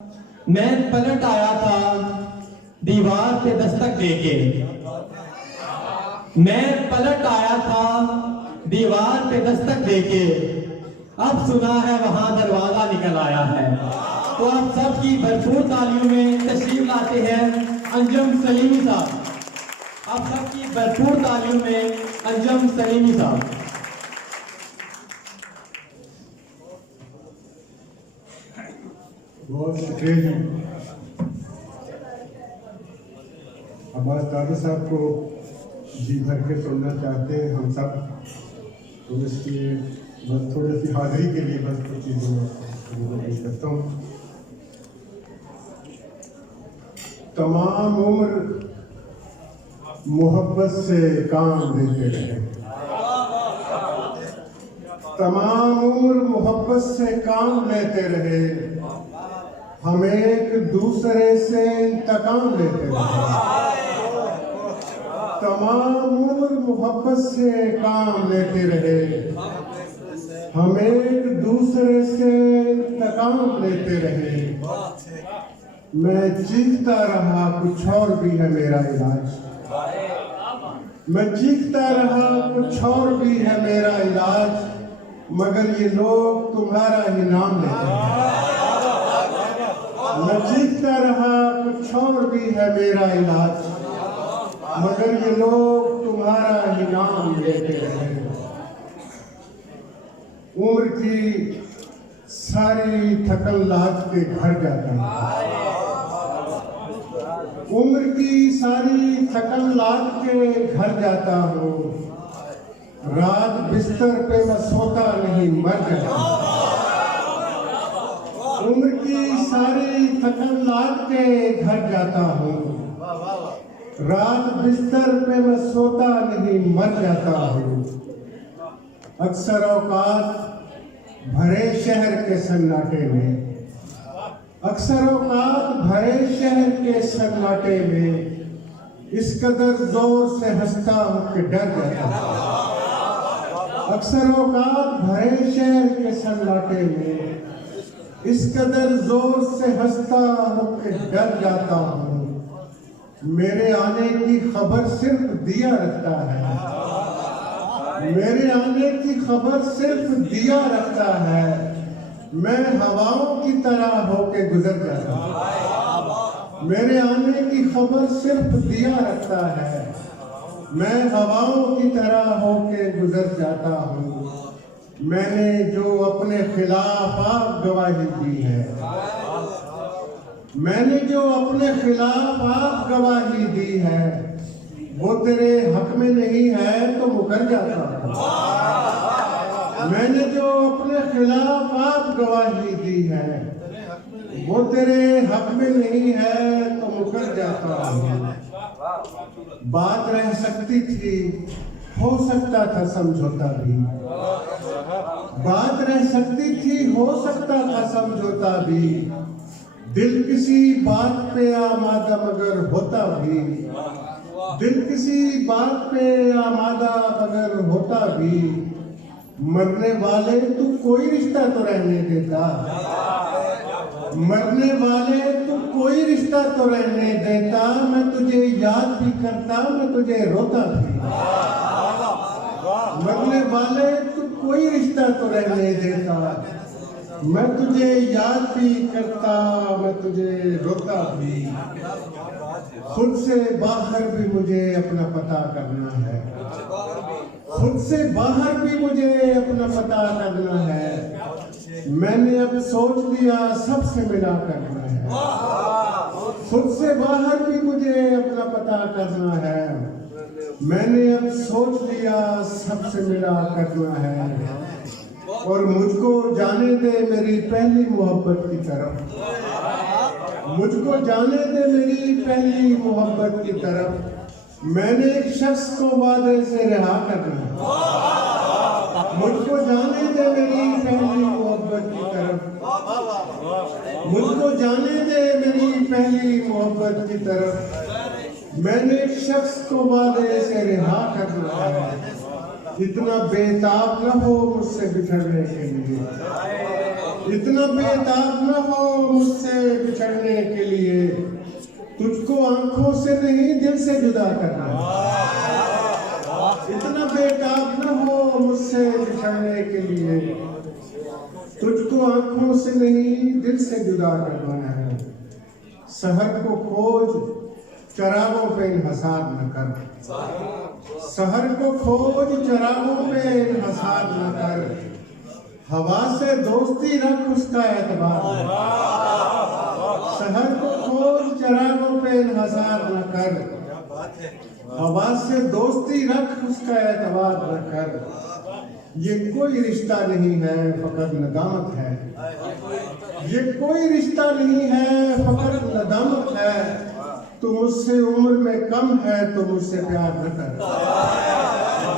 मैं पलट आया था दीवार पे दस्तक देके। मैं पलट आया था दीवार पे दस्तक देके। अब सुना है वहां दरवाजा निकल आया है। तो आप सबकी भरपूर तालियों में तशरीफ लाते हैं अंजम सलीमी साहब। आप सबकी भरपूर तालियों में अंजम सलीमी साहब। बहुत शुक्रिया जी। अब्बास दादा साहब को जी भर के सुनना चाहते हैं हम सब, तो इसलिए बस थोड़ी सी हाजिरी के लिए बस कुछ चीज़ें पेश करता हूँ। तमाम उम्र मोहब्बत से काम देते रहे, तमाम उम्र मोहब्बत से काम लेते रहे, हम एक दूसरे से इंतकाम लेते रहे। तमाम उम्र मोहब्बत से काम लेते रहे, हम एक दूसरे से इंतकाम लेते रहे। मैं चीखता रहा कुछ और भी है मेरा इलाज, मैं चीखता रहा कुछ और भी है मेरा इलाज, मगर ये लोग तुम्हारा ही नाम लेते हैं। मैं चीखता रहा कुछ और भी है मेरा इलाज, मगर ये लोग तुम्हारा ही नाम लेते रहे। उम्र की सारी थकन लाद के घर जाता हूँ, उम्र की सारी थकन लाद के घर जाता हूँ। रात बिस्तर पे मैं सोता नहीं, मर जाता हूँ। उम्र की सारी थकन लाद के घर जाता हूँ। रात बिस्तर पे मैं सोता नहीं, मर जाता हूँ। अक्सर औकात भरे शहर के सन्नाटे में, अक्सर औकात भरे शहर के सन्नाटे में इस कदर जोर से हंसता हूँ कि डर जाता हूँ। अक्सर औकात भरे शहर के सन्नाटे में इस कदर जोर से हंसता हूँ कि डर जाता हूँ। मेरे आने की खबर सिर्फ दिया रखता है, मेरे आने की खबर सिर्फ दिया रखता है। मैं हवाओं की तरह होके गुजर जाता हूँ। मेरे आने की खबर सिर्फ दिया रखता है, मैं हवाओं की तरह होके गुजर जाता हूँ। मैंने जो अपने खिलाफ आप गवाही दी है, मैंने जो अपने खिलाफ आप गवाही दी है, वो तेरे हक में नहीं है तो मुकर जाता हूँ। मैंने जो अपने खिलाफ आप गवाही दी है, वो तेरे हक में नहीं है तो मुकर जाता हूँ। बात रह सकती थी, हो सकता था समझौता भी, बात रह सकती थी, हो सकता था समझौता भी। दिल किसी बात पे आमादा मगर होता भी, दिल किसी बात पे आमादा मगर होता भी। मरने वाले तू कोई रिश्ता तो रहने देता, मरने वाले तू कोई रिश्ता तो रहने देता। मैं तुझे याद भी करता, मैं तुझे रोता भी। मरने वाले तू कोई रिश्ता तो रहने देता, मैं तुझे याद भी करता, मैं तुझे रोता भी। खुद से बाहर भी मुझे अपना पता करना है, खुद से बाहर भी मुझे अपना पता करना है। मैंने अब सोच लिया सबसे मिला करना है, खुद से बाहर भी मुझे अपना पता करना है। मैंने अब सोच लिया सबसे मिला करना है। और मुझको जाने दे मेरी पहली मोहब्बत की तरफ, मुझको जाने दे मेरी पहली मोहब्बत की तरफ। मैंने एक शख्स को वादे से रिहा करना है, मुझको जाने दे मेरी पहली मोहब्बत की तरफ, मुझको जाने दे मेरी पहली मोहब्बत की तरफ। मैंने एक शख्स को वादे से रिहा करना है, इतना बेताब न हो मुझसे बिछड़ने के लिए, इतना बेताब न हो मुझसे बिछड़ने के लिए, तुझको आंखों से नहीं दिल से जुदा करना। इतना बेताब न हो मुझसे बिछड़ने के लिए, तुझको आंखों से नहीं दिल से जुदा करना है। शहर को खोज चरागों पे इन्हसार न कर, शहर को खोज चरागों पे इन्हसार न कर, हवा से दोस्ती रख उसका एतबार न कर। शहर को खोज चरागों पे इन्हसार न कर, हवा से दोस्ती रख उसका एतबार न कर। ये कोई रिश्ता नहीं है फकत नदामत है, ये कोई रिश्ता नहीं है फकत नदामत है। तू मुझसे उम्र में कम है तो मुझसे प्यार न कर।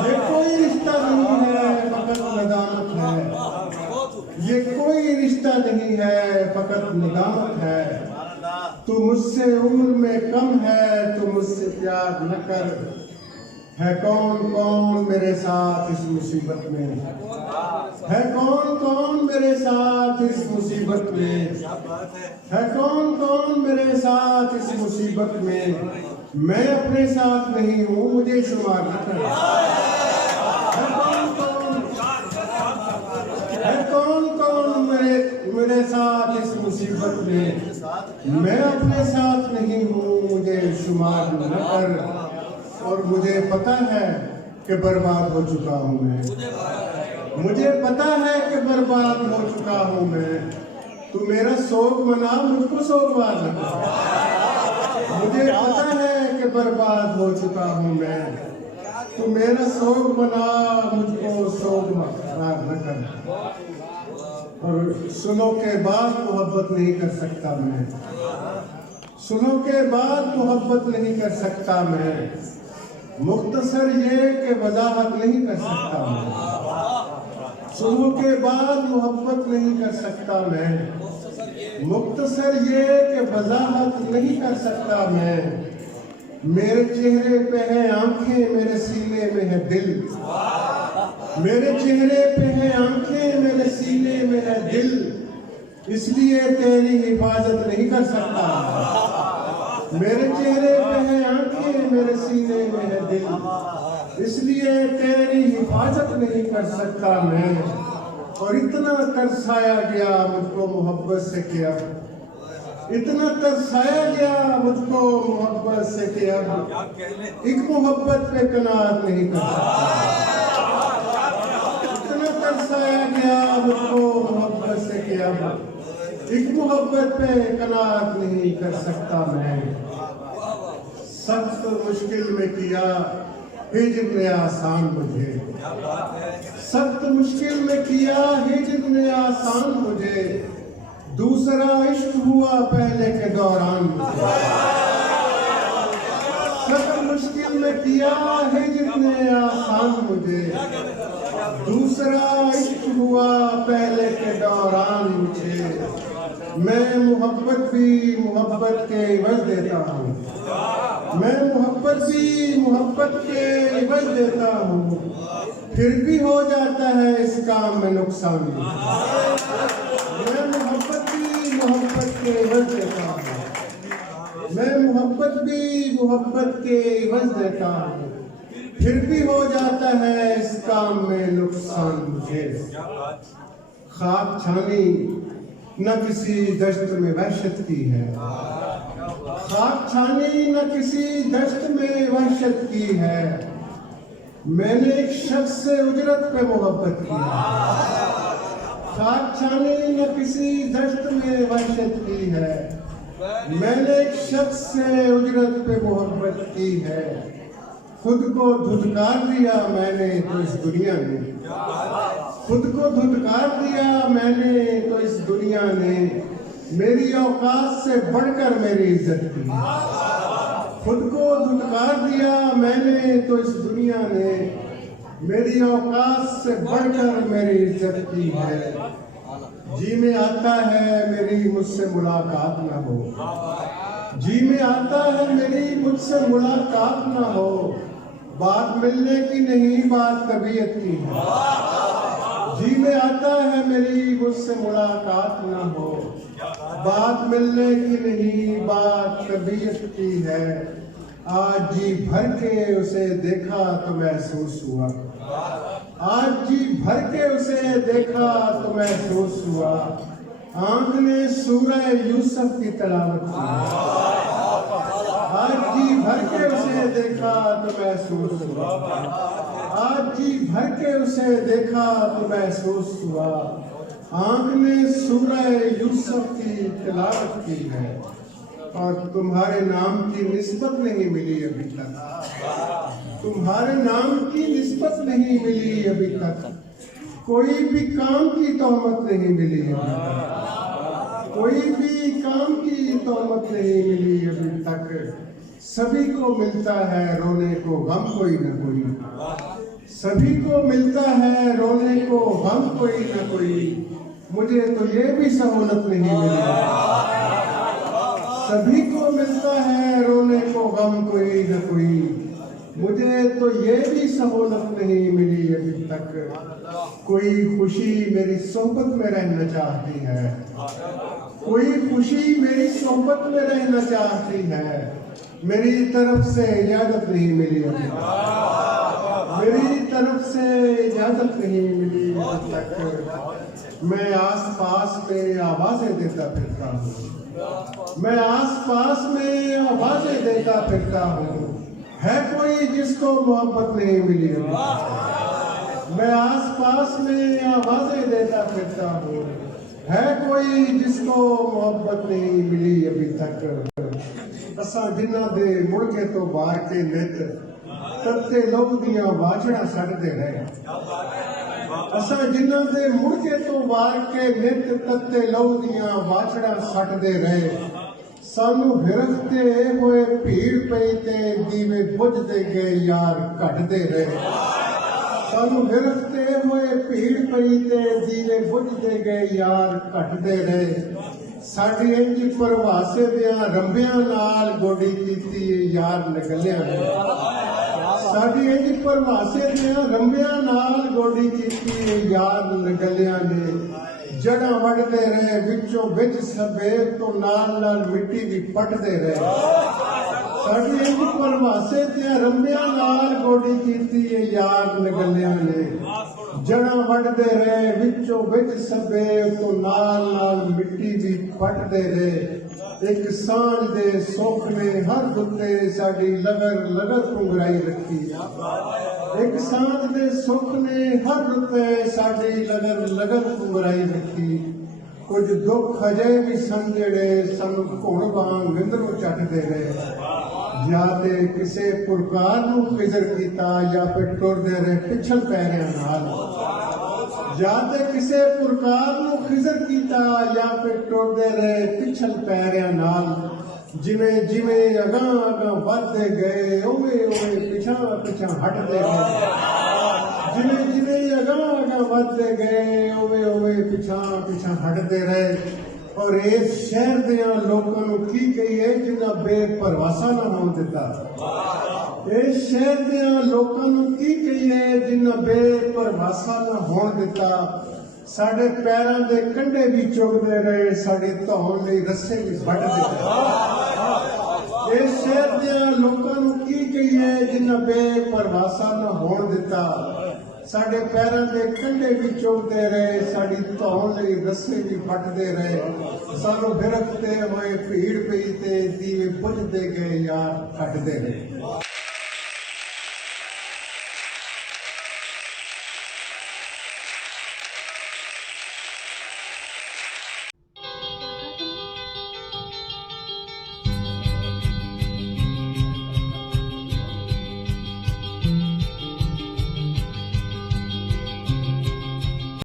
ये कोई रिश्ता नहीं है फकत नदामत है, ये कोई रिश्ता नहीं है फकत नदामत है। तू मुझसे उम्र में कम है तो मुझसे प्यार न कर। है कौन कौन मेरे साथ इस मुसीबत में, है कौन कौन मेरे साथ इस मुसीबत में, है कौन कौन मेरे साथ इस मुसीबत में। मैं अपने साथ नहीं हूँ मुझे शुमार न कर। है कौन कौन मेरे साथ इस मुसीबत में, मैं अपने साथ नहीं हूँ मुझे शुमार न कर। और मुझे पता है कि बर्बाद हो चुका हूँ मैं, मुझे पता है कि बर्बाद हो चुका हूँ मैं। तू मेरा शोक मना मुझको शोकवार न कर। मुझे पता है कि बर्बाद हो चुका हूँ मैं, तू मेरा शोक मना मुझको शोकवार न कर। और सुनो के बाद मोहब्बत नहीं कर सकता मैं, सुनो के बाद मोहब्बत नहीं कर सकता मैं। मुख्तसर ये कि वजाहत नहीं कर सकता मैं, सुनो के बाद मोहब्बत नहीं कर सकता मैं। मुख्तसर ये कि वजाहत नहीं कर सकता मैं। मेरे चेहरे पे है आंखें मेरे सीने में है दिल, मेरे चेहरे पे है आंखें मेरे सीने में है दिल, इसलिए तेरी हिफाजत नहीं कर सकता। मेरे चेहरे पे है आंखें मेरे सीने में है दिल, इसलिए तेरी हिफाजत नहीं कर सकता मैं। और इतना तरसाया गया मुझको मोहब्बत से कि अब, इतना तरसाया गया मुझको मोहब्बत से कि अब एक मोहब्बत पे कनात नहीं कर सकता। इतना तरसाया गया मुझको मोहब्बत से कि अब एक मोहब्बत पे कनात नहीं कर सकता मैं। सख्त मुश्किल में किया हिज्र ने आसान मुझे, सख्त मुश्किल में किया हिज्र ने आसान मुझे। दूसरा इश्क हुआ पहले के दौरान मुझे, सख्त मुश्किल में किया हिज्र ने आसान मुझे। दूसरा इश्क हुआ पहले के दौरान मुझे। मैं मोहब्बत भी मोहब्बत के इवज़ देता हूँ, मैं मोहब्बत भी मोहब्बत के इवज़ देता हूँ, फिर भी हो जाता है इस काम में नुकसान। मैं मोहब्बत भी मोहब्बत के इवज़ देता हूँ, मैं मोहब्बत भी मोहब्बत के इवज़ देता हूँ, फिर भी हो जाता है इस काम में नुकसान मुझे। खाक छानी न किसी दश्त में वहशत की है, खाक छानी न किसी दश्त में वहशत की है। मैंने एक शख्स से उजरत पे मोहब्बत की है, खाक छानी न किसी दश्त में वहशत की है। मैंने एक शख्स से उजरत पे मोहब्बत की है। खुद को धुतकार दिया मैंने तो इस दुनिया ने, खुद को धुतकार दिया मैंने तो इस दुनिया ने। मेरी औकात से बढ़कर मेरी इज्जत की, खुद को धुतकार दिया मैंने तो इस दुनिया ने। मेरी औकात से बढ़कर मेरी इज्जत की है। जी में आता है मेरी मुझसे मुलाकात न हो, जी में आता है मेरी मुझसे मुलाकात न हो। बात मिलने की नहीं बात तबीयत की है, जी में आता है मेरी मुझसे मुलाकात न हो, बात मिलने की नहीं बात तबीयत की है। आज जी भर के उसे देखा तो महसूस हुआ, आज जी भर के उसे देखा तो महसूस हुआ। आंख ने सूरह यूसुफ की तिलावत की, आज जी भर के उसे देखा तो महसूस हुआ, आज जी भर के उसे देखा तो महसूस हुआ। आंख ने सूरह यूसुफ की तिलावत की है और तुम्हारे नाम की निस्बत नहीं मिली अभी तक, तुम्हारे नाम की निस्बत नहीं मिली अभी तक। कोई भी काम की तोहमत नहीं मिली अभी तक, कोई भी काम की तोहमत नहीं मिली अभी तक। सभी को मिलता है रोने को गम कोई न कोई, सभी को मिलता है रोने को गम कोई न कोई। मुझे तो ये भी सहूलत नहीं मिली, सभी को मिलता है रोने को गम कोई न कोई। मुझे तो ये भी सहूलत नहीं मिली अभी तक। कोई खुशी मेरी सोहबत में रहना चाहती है, कोई खुशी मेरी सोहबत में रहना चाहती है। मेरी तरफ से इजाजत नहीं मिली अभी तक, मेरी तरफ से इजाजत नहीं मिली अभी तक। मैं आस पास में आवाजें देता फिरता हूँ, मैं आस पास में आवाजें देता फिरता हूँ। है कोई जिसको मोहब्बत नहीं मिली अभी तक, मैं आस पास में आवाजें देता फिरता हूँ। है कोई जिसको मोहब्बत नहीं मिली अभी तक। असा जिन्ना दे मुड़ के तो बार के नित तत्ते लहू दियां वाछड़ा छड्डदे रहे, असा जिन्ना दे मुड़ के तो बार के नित तत्ते लहू दियां वाछड़ा छड्डदे रहे। सानू हिरखते होए भीड़ पई ते दीवे बुझदे गए यार घटदे रहे, सानू हिरखते होए भीड़ पई ते दीवे बुझदे गए यार घटदे रहे। साडी इंज परवासे दियां रंबियां नाल गोडी कीती यार नगलियां ने, साडी इंज परवासे दियां रंबियां नाल गोडी कीती यार नगलियां ने। जड़ा वढ़दे रहे विचों विच सबेर तो नाल नाल मिट्टी भी पटदे रहे। साडी इंज परवासे दियां रंबियां नाल गोडी कीती यार नगलियां ने। जड़ा वढ़दे रहे विचों विच सबेर तो नाल नाल मिट्टी भी पटदे रहे। एक सांझ दे सुख ने हर दुते साडी लगर लगर पुंगराई रखी, एक सांझ दे सुख ने हर दुते साडी लगर लगर पुंगराई रखी। कुछ दुख अजे भी सन जेड़े सानू घुण वांग निंदरों चटदे रहे। या ते किसे पुरकार नू खिजर कीता या फिर टुरदे रहे पिछल पैरियां नाल, या ते किसे पुरकार नू खिजर कीता या फिर टुरदे रहे पिछल पैरियां नाल। जिवें जिवें अगां अगां वधदे गए उवें उवें पिछां पिछां हटदे गए, जिवें जिवें अगां अगां वधदे गए उवें उवें पिछां पिछां हटदे रहे। और इस शहर दियां लोकां नूं की कहिए जिन्हां बेपरवासा ना होण दिता, इस शहर दियां लोकां नूं की कहिए जिन्हां बेपरवासा ना होण दिता। साडे पैरां दे कंढे भी चुगदे रहे, साडी धौण लई रस्से भी वड्डदे रहे। इस शहर दियां लोकां नूं की कहिए जिन्हां बेपरवासा ना होण दिता। साडे पैरां दे कंढे भी चुगदे रहे, साडी धौण लई रस्से भी फटदे रहे। सानू हिरखते होए भीड़ पई ते दीवे बुझदे गए यार घटदे रहे।